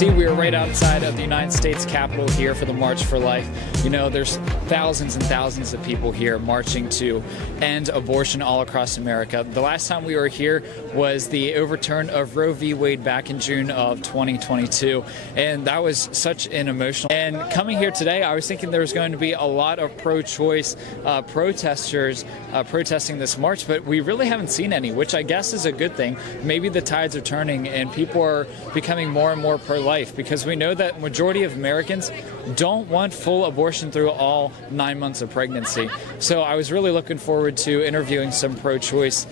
see, we are right outside of the United States Capitol here for the March for Life. You know, there's thousands and thousands of people here marching to end abortion all across America. The last time we were here was the overturn of Roe v. Wade back in June of 2022, and that was such an emotional. And coming here today, I was thinking there was going to be a lot of pro-choice protesters protesting this march, but we really haven't seen any, which I guess is a good thing. Maybe the tides are turning and people are becoming more and more pro-life, because we know that majority of Americans don't want full abortion through all 9 months of pregnancy. So I was really looking forward to interviewing some pro-choice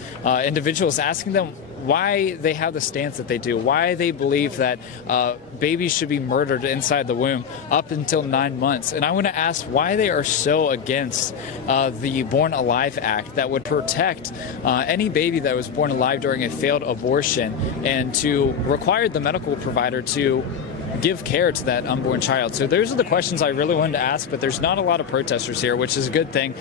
individuals, asking them why they have the stance that they do, why they believe that babies should be murdered inside the womb up until 9 months. And I want to ask why they are so against the Born Alive Act that would protect any baby that was born alive during a failed abortion, and to require the medical provider to give care to that unborn child. So those are the questions I really wanted to ask, but there's not a lot of protesters here, which is a good thing.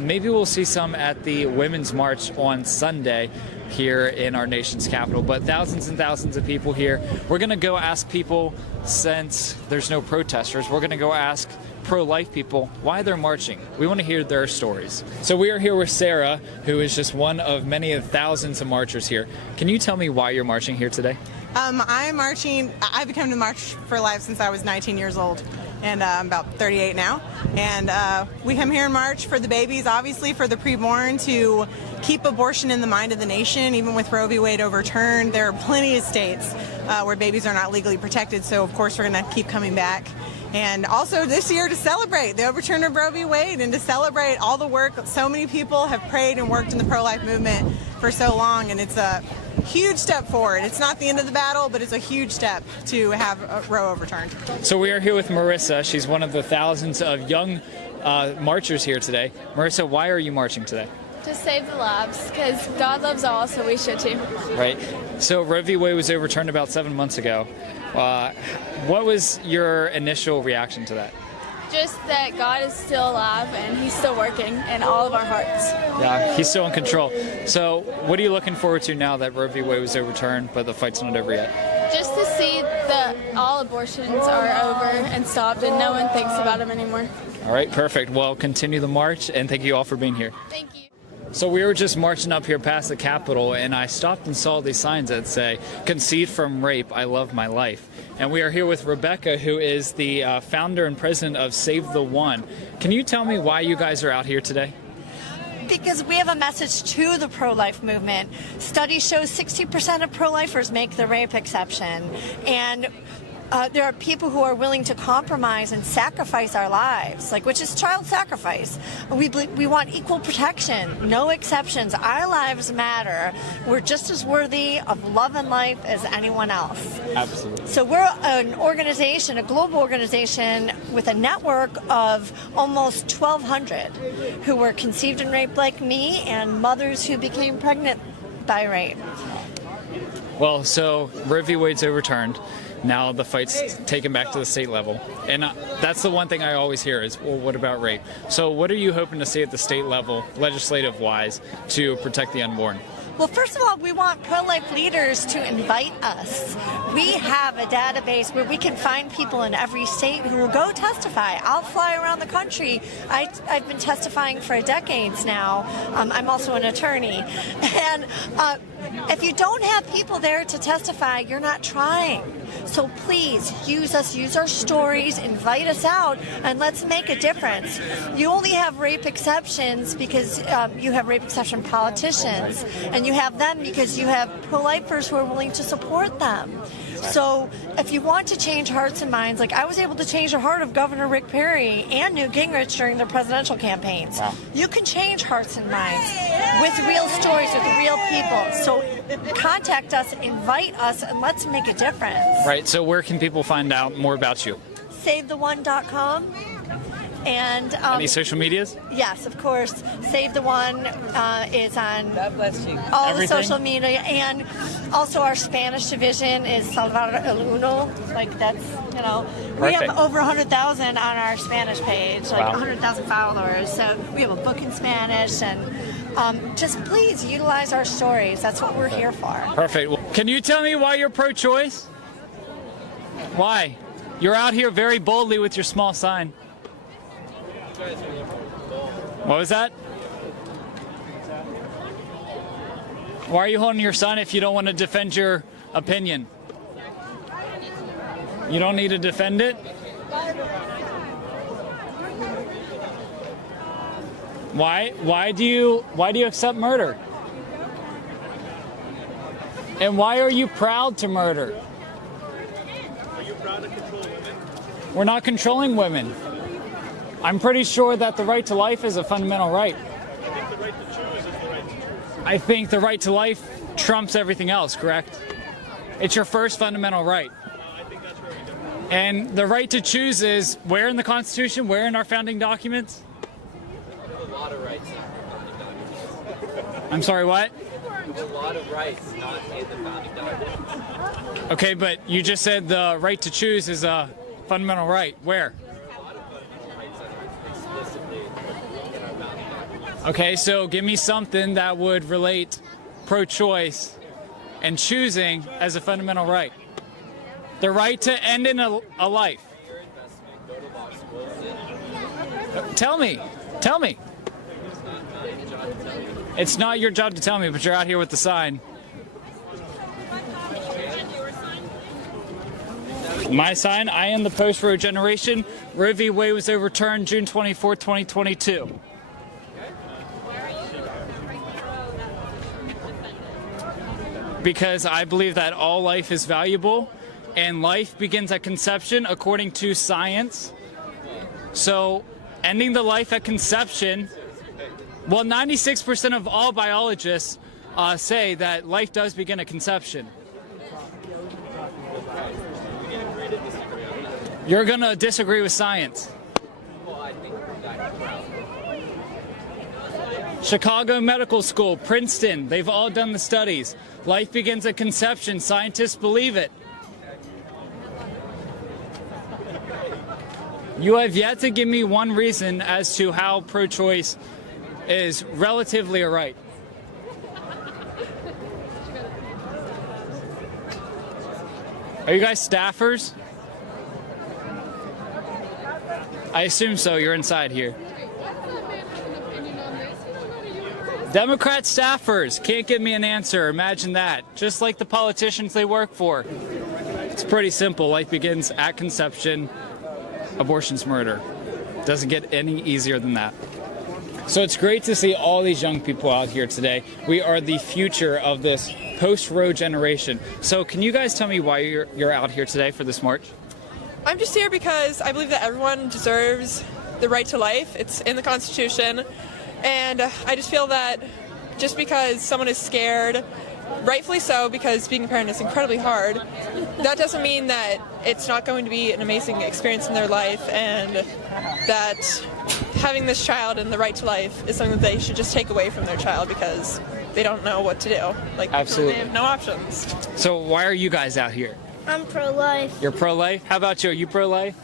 Maybe we'll see some at the Women's March on Sunday here in our nation's capital, but thousands and thousands of people here. We're going to go ask people, since there's no protesters, we're going to go ask pro-life people why they're marching. We want to hear their stories. So we are here with Sarah, who is just one of many of thousands of marchers here. Can you tell me why you're marching here today? I'm marching. I've come to March for Life since I was 19 years old, and I'm about 38 now. And we come here in March for the babies, obviously for the preborn, to keep abortion in the mind of the nation. Even with Roe v. Wade overturned, there are plenty of states where babies are not legally protected. So of course we're going to keep coming back. And also this year to celebrate the overturn of Roe v. Wade, and to celebrate all the work so many people have prayed and worked in the pro-life movement for so long. And it's a huge step forward. It's not the end of the battle, but it's a huge step to have Roe overturned. So we are here with Marissa. She's one of the thousands of young marchers here today. Marissa, why are you marching today? To save the lives, because God loves all, so we should too. Right. So Roe v. Wade was overturned about 7 months ago. What was your initial reaction to that? Just that God is still alive and He's still working in all of our hearts. Yeah, He's still in control. So what are you looking forward to now that Roe v. Wade was overturned, but the fight's not over yet? Just to see that all abortions are over and stopped and no one thinks about them anymore. All right, perfect. Well, continue the march, and thank you all for being here. Thank you. So we were just marching up here past the Capitol, and I stopped and saw these signs that say, "Concede from rape, I love my life." And we are here with Rebecca, who is the founder and president of Save the One. Can you tell me why you guys are out here today? Because we have a message to the pro-life movement. Studies show 60% of pro-lifers make the rape exception. And there are people who are willing to compromise and sacrifice our lives, which is child sacrifice. We want equal protection, no exceptions. Our lives matter. We're just as worthy of love and life as anyone else. Absolutely. So we're an organization, a global organization with a network of almost 1,200 who were conceived and raped like me, and mothers who became pregnant by rape. Well, so Roe v. Wade's overturned. Now the fight's taken back to the state level. And that's the one thing I always hear is, well, what about rape? So what are you hoping to see at the state level, legislative-wise, to protect the unborn? Well, first of all, we want pro-life leaders to invite us. We have a database where we can find people in every state who will go testify. I'll fly around the country. I've been testifying for decades now. I'm also an attorney. And if you don't have people there to testify, you're not trying. So please use us, use our stories, invite us out, and let's make a difference. You only have rape exceptions because you have rape exception politicians, and you have them because you have pro-lifers who are willing to support them. So if you want to change hearts and minds, like I was able to change the heart of Governor Rick Perry and Newt Gingrich during their presidential campaigns. Wow. You can change hearts and minds with real stories, with real people. So contact us, invite us, and let's make a difference. Right, so where can people find out more about you? SaveTheOne.com. And any social medias? Yes, of course. Save the One is on all Everything? the social media, and also our Spanish division is Salvador El Uno. That's, we have over 100,000 on our Spanish page, Wow. 100,000 followers. So we have a book in Spanish, and just please utilize our stories. That's what we're here for. Perfect. Well, can you tell me why you're pro-choice? Why? You're out here very boldly with your small sign. What was that? Why are you holding your sign if you don't want to defend your opinion? You don't need to defend it? Why do you accept murder? And why are you proud to murder? Are you proud to control women? We're not controlling women. I'm pretty sure that the right to life is a fundamental right. I think the right to choose is the right to choose. I think the right to life trumps everything else, correct? It's your first fundamental right. I think that's very different. And the right to choose is where in the Constitution, where in our founding documents? A lot of rights in the founding documents. I'm sorry, what? A lot of rights not in the founding documents. Okay, but you just said the right to choose is a fundamental right. Where? A lot of fundamental rights that are explicitly in our founding documents. Okay, so give me something that would relate pro-choice and choosing as a fundamental right. The right to end in a life. Your investment, go to law school. Tell me. It's not your job to tell me, but you're out here with the sign. My sign, I am the post-Roe generation. Roe v. Wade was overturned June 24, 2022. Because I believe that all life is valuable, and life begins at conception according to science. So, ending the life at conception, well, 96% of all biologists say that life does begin at conception. You're going to disagree with science. Well, I think that's proud. Chicago Medical School, Princeton, they've all done the studies. Life begins at conception. Scientists believe it. You have yet to give me one reason as to how pro-choice is relatively a right. Are you guys staffers? I assume so. You're inside here. Democrat staffers can't give me an answer. Imagine that. Just like the politicians they work for. It's pretty simple. Life begins at conception. Abortion's murder. Doesn't get any easier than that. So it's great to see all these young people out here today. We are the future of this post-Roe generation. So can you guys tell me why you're out here today for this march? I'm just here because I believe that everyone deserves the right to life. It's in the Constitution. And I just feel that just because someone is scared, rightfully so, because being a parent is incredibly hard, that doesn't mean that it's not going to be an amazing experience in their life, and that having this child and the right to life is something that they should just take away from their child because they don't know what to do. Like, absolutely. They have no options. So why are you guys out here? I'm pro-life. You're pro-life? How about you? Are you pro-life?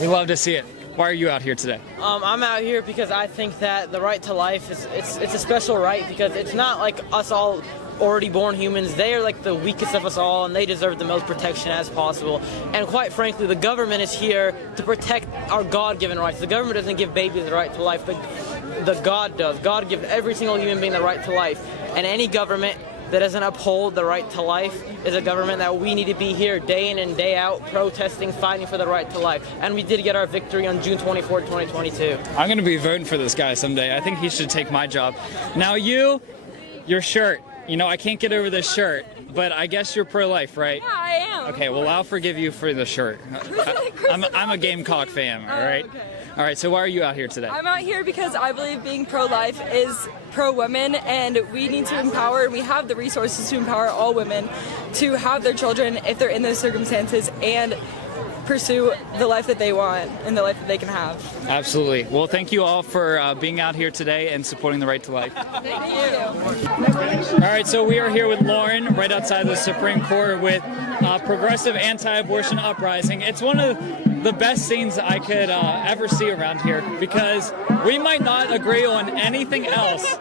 We love to see it. Why are you out here today? I'm out here because I think that the right to life it's a special right, because it's not like us all already born humans. They are like the weakest of us all, and they deserve the most protection as possible. And quite frankly, the government is here to protect our God-given rights. The government doesn't give babies the right to life, but the God does. God gives every single human being the right to life. And any government that doesn't uphold the right to life is a government that we need to be here day in and day out, protesting, fighting for the right to life. And we did get our victory on June 24, 2022. I'm going to be voting for this guy someday. I think he should take my job. Now your shirt. You know, I can't get over this shirt, but I guess you're pro-life, right? Yeah, I am. Okay, well, I'll forgive you for the shirt. I'm a Gamecock fan, all right? Okay. All right, so why are you out here today? I'm out here because I believe being pro-life is pro-women, and we need to empower, and we have the resources to empower all women to have their children if they're in those circumstances and pursue the life that they want and the life that they can have. Absolutely. Well, thank you all for being out here today and supporting the right to life. Thank you. All right, so we are here with Lauren right outside the Supreme Court with Progressive Anti-Abortion Uprising. It's one of the best scenes I could ever see around here, because we might not agree on anything else,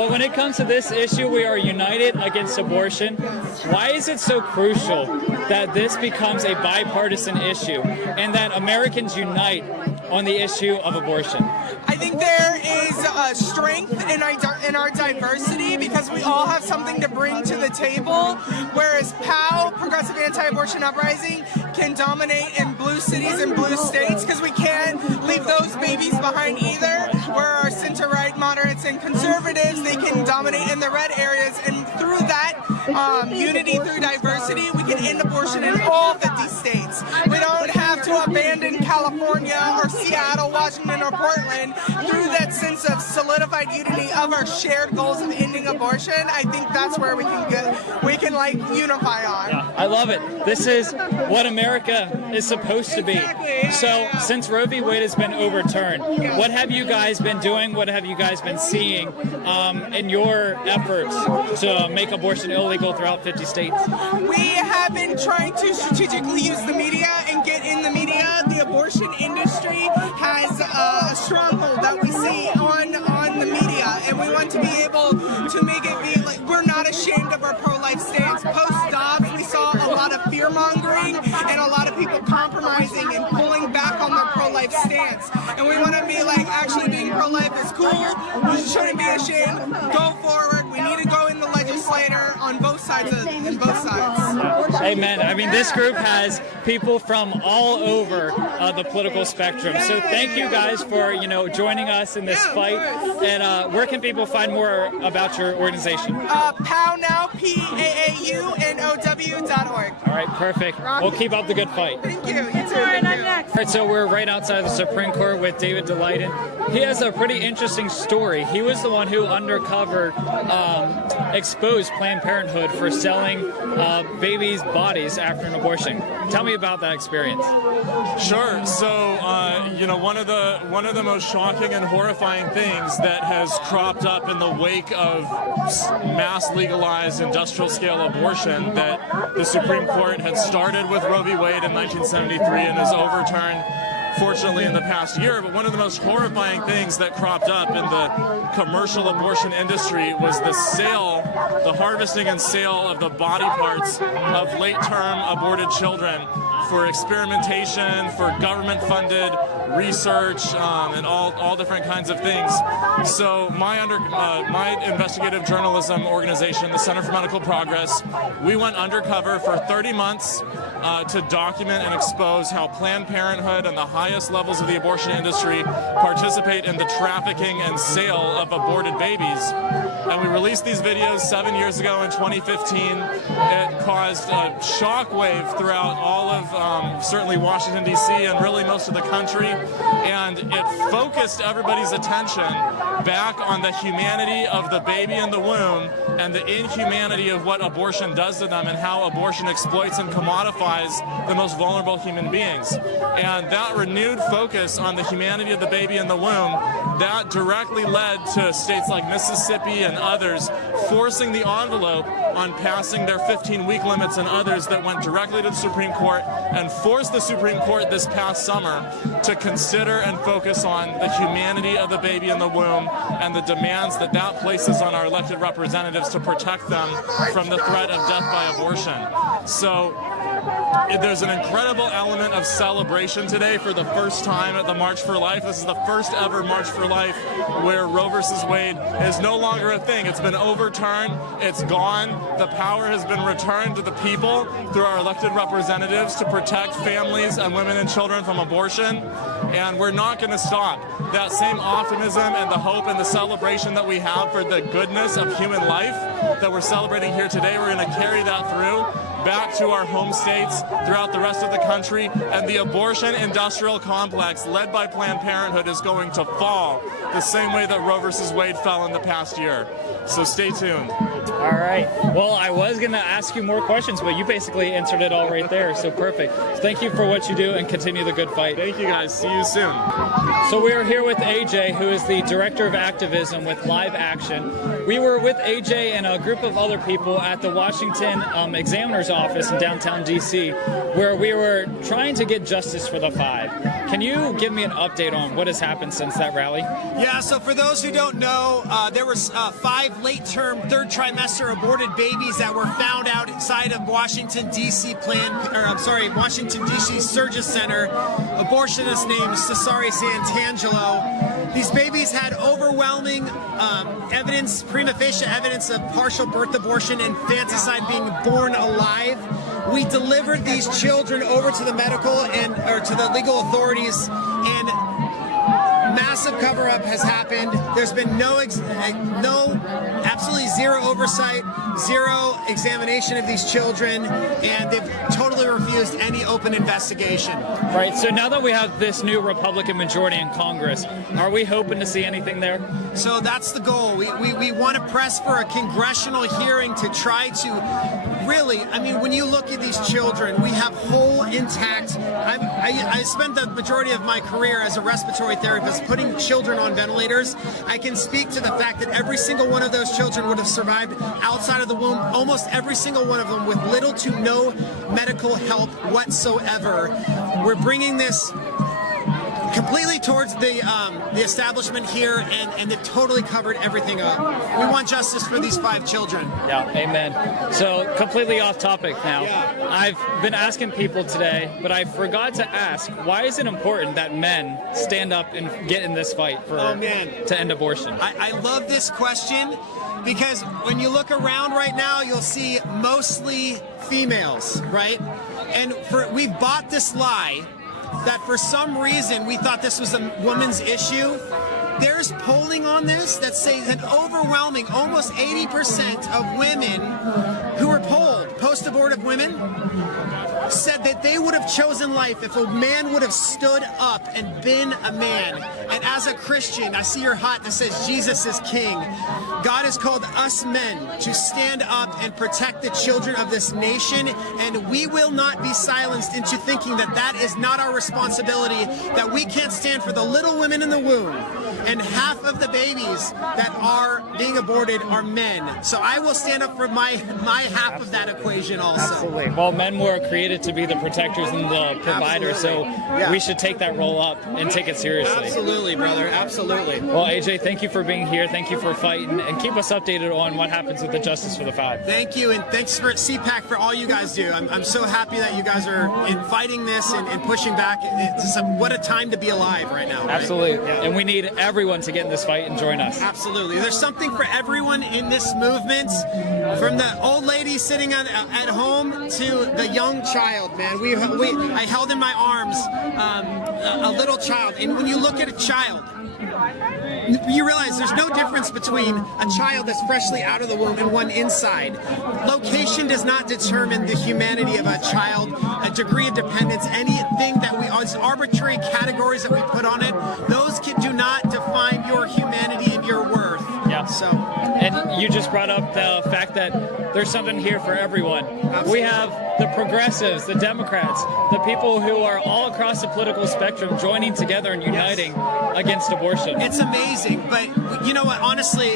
But when it comes to this issue, we are united against abortion. Why is it so crucial that this becomes a bipartisan issue and that Americans unite on the issue of abortion? I think there is strength in our diversity because we all have something to bring to the table, whereas POW, Progressive Anti-Abortion Uprising, can dominate in blue cities and blue states because we can't leave those babies behind either, where our center-right moderates and conservatives, they can dominate in the red areas, and through that unity through diversity, we can end abortion in all 50 states. We don't have to abandon California or Seattle, Washington, or Portland. Through that sense of solidified unity of our shared goals of ending abortion, I think that's where we can like unify on. Yeah, I love it. This is what America is supposed to be. Exactly. So since Roe v. Wade has been overturned, what have you guys been doing? What have you guys been seeing in your efforts to make abortion illegal throughout 50 states? We have been trying to strategically use the media and get in the media. The abortion industry has a stronghold that we see on the media, and we want to be able to make it be like we're not ashamed of our pro-life stance. Post-Dobbs, we saw a lot of fear-mongering and a lot of people compromising and pulling back on their pro-life stance. And we want to be like, actually being pro-life is cool. We shouldn't be ashamed. Go forward. We need to go in the legislature on both sides. Amen. I mean, this group has people from all over the political spectrum. So thank you guys for, joining us in this fight. And where can people find more about your organization? POWNOW, PAAUNOW.org. All right, perfect. We'll keep up the good fight. Thank you. You too. All right, so we're right outside the Supreme Court with David Daleiden. He has a pretty interesting story. He was the one who undercover exposed Planned Parenthood for selling babies' bodies after an abortion. Tell me about that experience. Sure. So, one of the most shocking and horrifying things that has cropped up in the wake of mass legalized industrial scale abortion that the Supreme Court had started with Roe v. Wade in 1973 and has overturned, fortunately, in the past year. But one of the most horrifying things that cropped up in the commercial abortion industry was the harvesting and sale of the body parts of late-term aborted children for experimentation, for government-funded research, and all different kinds of things. So my investigative journalism organization, the Center for Medical Progress, we went undercover for 30 months to document and expose how Planned Parenthood and the highest levels of the abortion industry participate in the trafficking and sale of aborted babies. And we released these videos 7 years ago in 2015. It caused a shockwave throughout all of certainly Washington, D.C. and really most of the country. And it focused everybody's attention back on the humanity of the baby in the womb and the inhumanity of what abortion does to them and how abortion exploits and commodifies the most vulnerable human beings. And that renewed focus on the humanity of the baby in the womb, that directly led to states like Mississippi and others forcing the envelope on passing their 15-week limits and others that went directly to the Supreme Court and forced the Supreme Court this past summer to consider and focus on the humanity of the baby in the womb and the demands that places on our elected representatives to protect them from the threat of death by abortion. So there's an incredible element of celebration today for the first time at the March for Life. This is the first ever March for Life where Roe versus Wade is no longer a thing. It's been overturned. It's gone. The power has been returned to the people through our elected representatives to protect families and women and children from abortion. And we're not going to stop. That same optimism and the hope and the celebration that we have for the goodness of human life that we're celebrating here today, we're going to carry that through back to our home states, throughout the rest of the country, and the abortion industrial complex led by Planned Parenthood is going to fall the same way that Roe versus Wade fell in the past year. So stay tuned. All right. Well, I was going to ask you more questions, but you basically answered it all right there. So perfect. Thank you for what you do and continue the good fight. Thank you, guys. See you soon. So we're here with AJ, who is the Director of Activism with Live Action. We were with AJ and a group of other people at the Washington Examiner's mayor's office in downtown DC, where we were trying to get justice for the 5. Can you give me an update on what has happened since that rally? Yeah, so for those who don't know, there was 5 late-term, third trimester aborted babies that were found outside of Washington, D.C. Washington, D.C. Surgery Center. Abortionist named Cesare Santangelo. These babies had overwhelming evidence, prima facie evidence of partial birth abortion and infanticide, being born alive. We delivered these children over to the to the legal authorities, and massive cover-up has happened. There's been absolutely zero oversight, zero examination of these children, and they've totally refused any open investigation. Right, so now that we have this new Republican majority in Congress, are we hoping to see anything there? So that's the goal. We want to press for a congressional hearing to try to really, I mean, when you look at these children, we have whole intact. I spent the majority of my career as a respiratory therapist putting children on ventilators. I can speak to the fact that every single one of those children would have survived outside of the womb, almost every single one of them, with little to no medical help whatsoever. We're bringing this completely towards the establishment here, and they've totally covered everything up. We want justice for these 5 children. Yeah, amen. So completely off topic now. Yeah. I've been asking people today, but I forgot to ask, why is it important that men stand up and get in this fight to end abortion? I love this question, because when you look around right now, you'll see mostly females, right? And we've bought this lie that for some reason we thought this was a woman's issue. There's polling on this that says an overwhelming, almost 80% of women who were polled, post-abortive women, said that they would have chosen life if a man would have stood up and been a man. And as a Christian, I see your hat that says Jesus is King. God has called us men to stand up and protect the children of this nation, and we will not be silenced into thinking that that is not our responsibility, that we can't stand for the little women in the womb. And half of the babies that are being aborted are men. So I will stand up for my half of that equation also. Absolutely. Well, men were created to be the protectors and the providers, so we should take that role up and take it seriously. Absolutely, brother. Absolutely. Well, AJ, thank you for being here. Thank you for fighting, and keep us updated on what happens with the Justice for the 5. Thank you, and thanks for CPAC for all you guys do. I'm so happy that you guys are fighting this and pushing back. What a time to be alive right now. Right? Absolutely. Yeah. And we need everyone to get in this fight and join us. Absolutely. There's something for everyone in this movement, from the old lady sitting at home to the young child, man. I held in my arms a little child, and when you look at a child, you realize there's no difference between a child that's freshly out of the womb and one inside. Location does not determine the humanity of a child, a degree of dependence, anything that arbitrary categories that we put on it, those do not define your humanity and your worth. Yeah. And you just brought up the fact that there's something here for everyone. Absolutely. We have the progressives, the Democrats, the people who are all across the political spectrum joining together and uniting against abortion. It's amazing, but you know what, honestly,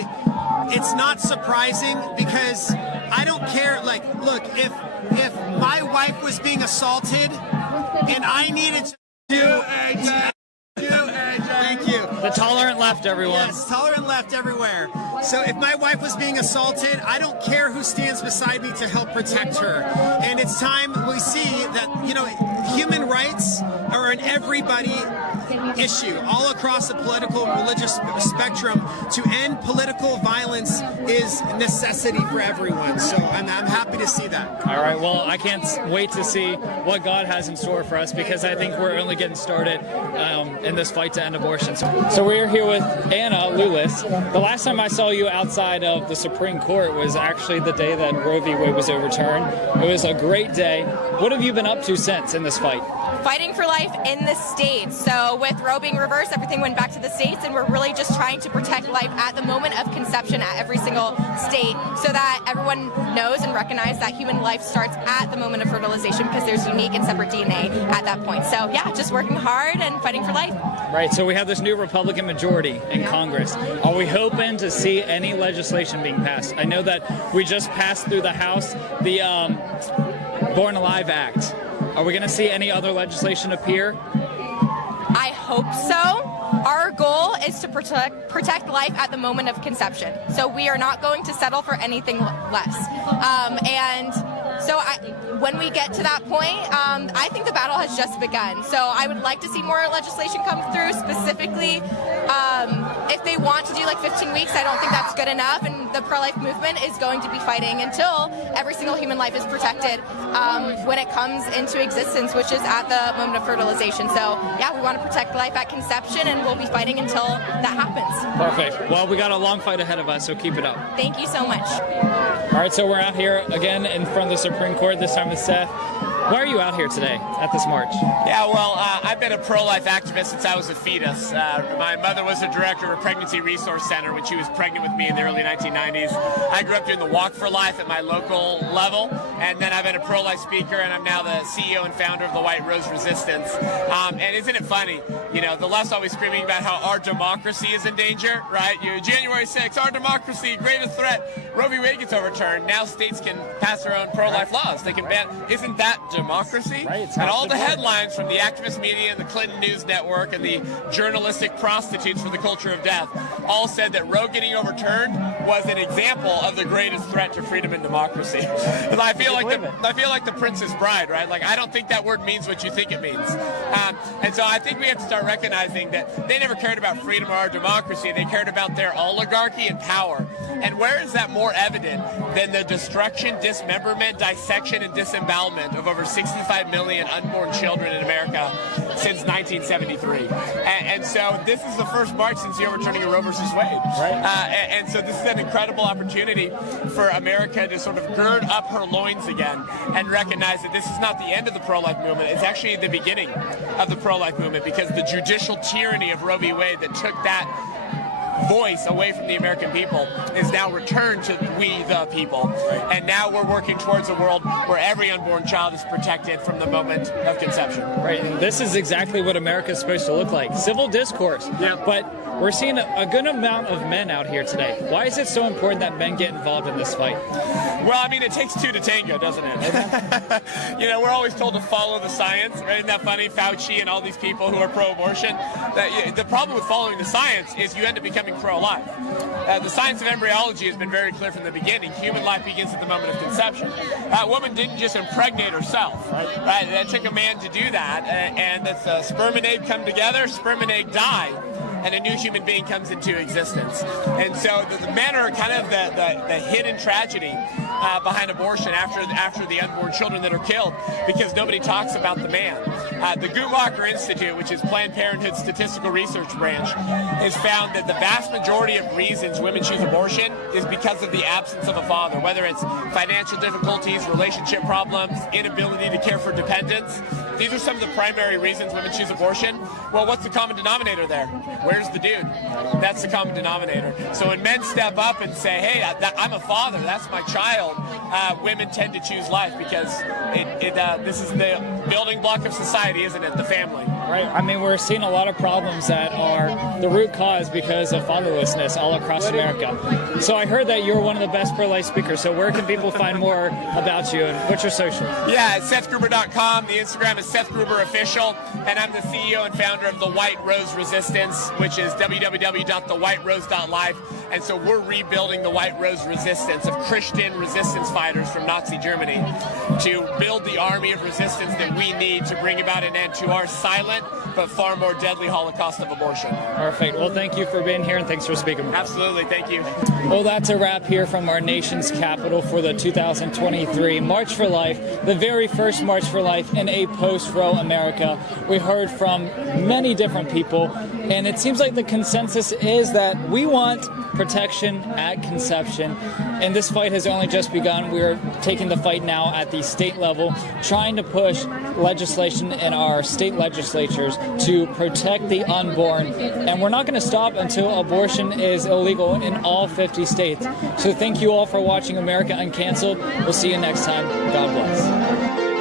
it's not surprising, because I don't care. Like, look, if my wife was being assaulted and I needed to Thank you. The tolerant left, everyone. Yes, tolerant left everywhere. So if my wife was being assaulted, I don't care who stands beside me to help protect her. And it's time we see that, you know, human rights are an everybody issue all across the political and religious spectrum. To end political violence is a necessity for everyone. So I'm happy to see that. All right. Well, I can't wait to see what God has in store for us, because I think we're only getting started in this fight to end abortion. So we're here with Anna Lewis. The last time I saw you outside of the Supreme Court was actually the day that Roe v. Wade was overturned. It was a great day. What have you been up to since in this fight? Fighting for life in the states. So with Roe being reversed, everything went back to the states, and we're really just trying to protect life at the moment of conception at every single state, so that everyone knows and recognizes that human life starts at the moment of fertilization, because there's unique and separate DNA at that point. So yeah, just working hard and fighting for life. Right, so we have this new Republican majority in Congress. Are we hoping to see any legislation being passed? I know that we just passed through the House the Born Alive Act. Are we going to see any other legislation appear? I hope so. Our goal is to protect life at the moment of conception. So we are not going to settle for anything less. And so when we get to that point, I think the battle has just begun. So I would like to see more legislation come through, specifically if they want to do like 15 weeks, I don't think that's good enough. And the pro-life movement is going to be fighting until every single human life is protected when it comes into existence, which is at the moment of fertilization. So yeah, we want to protect life at conception, and we'll be fighting until that happens. Perfect. Well, we got a long fight ahead of us, so keep it up. Thank you so much. All right, so we're out here again in front of the Supreme Court, this time with Seth. Why are you out here today at this march? Yeah, well, I've been a pro-life activist since I was a fetus. My mother was a director of a pregnancy resource center when she was pregnant with me in the early 1990s. I grew up doing the Walk for Life at my local level, and then I've been a pro-life speaker, and I'm now the CEO and founder of the White Rose Resistance. And isn't it funny? You know, the left's always screaming about how our democracy is in danger, right? January 6th, our democracy, greatest threat. Roe v. Wade gets overturned. Now states can pass their own pro-life laws. They can ban. Isn't that democracy? Right, and all the headlines from the activist media and the Clinton News Network and the journalistic prostitutes for the culture of death all said that Roe getting overturned was an example of the greatest threat to freedom and democracy. And I feel like the Princess Bride, right? Like, I don't think that word means what you think it means. And so I think we have to start recognizing that they never cared about freedom or our democracy. They cared about their oligarchy and power. And where is that more evident than the destruction, dismemberment, dissection, and disembowelment of over 65 million unborn children in America since 1973? And so this is the first march since the overturning of Roe versus Wade. Right. And so this is an incredible opportunity for America to sort of gird up her loins again and recognize that this is not the end of the pro-life movement. It's actually the beginning of the pro-life movement, because the judicial tyranny of Roe v. Wade that took that voice away from the American people is now returned to we the people. And now we're working towards a world where every unborn child is protected from the moment of conception. Right, and this is exactly what America is supposed to look like. Civil discourse. Yeah. But we're seeing a good amount of men out here today. Why is it so important that men get involved in this fight? Well, I mean, it takes two to tango, doesn't it? You know, we're always told to follow the science, right? Isn't that funny? Fauci and all these people who are pro-abortion. The problem with following the science is you end up becoming pro-life. The science of embryology has been very clear from the beginning. Human life begins at the moment of conception. That woman didn't just impregnate herself, right? That took a man to do that, and that's sperm and egg come together, sperm and egg die, and a new human being comes into existence. And so the men are kind of the hidden tragedy behind abortion after the unborn children that are killed, because nobody talks about the man. The Guttmacher Institute, which is Planned Parenthood's statistical research branch, has found that the vast majority of reasons women choose abortion is because of the absence of a father, whether it's financial difficulties, relationship problems, inability to care for dependents. These are some of the primary reasons women choose abortion. Well, what's the common denominator there? Where's the dude? That's the common denominator. So when men step up and say, hey, I'm a father, that's my child, women tend to choose life, because this is the building block of society, isn't it? The family. Right. I mean, we're seeing a lot of problems that are the root cause because of fatherlessness all across America. So I heard that you're one of the best pro-life speakers. So where can people find more about you, and what's your social? Yeah, it's SethGruber.com. The Instagram is SethGruberOfficial, and I'm the CEO and founder of the White Rose Resistance, which is www.thewhiterose.life. And so we're rebuilding the White Rose Resistance of Christian resistance fighters from Nazi Germany to build the army of resistance that we need to bring about an end to our silent but far more deadly Holocaust of abortion. Perfect. Well, thank you for being here, and thanks for speaking with us. Absolutely. Thank you. Well, that's a wrap here from our nation's capital for the 2023 March for Life, the very first March for Life in a post-Roe America. We heard from many different people, and it seems like the consensus is that we want protection at conception, and this fight has only just begun. We're taking the fight now at the state level, trying to push legislation in our state legislatures to protect the unborn, and we're not going to stop until abortion is illegal in all 50 states. So thank you all for watching America Uncanceled. We'll see you next time. God bless.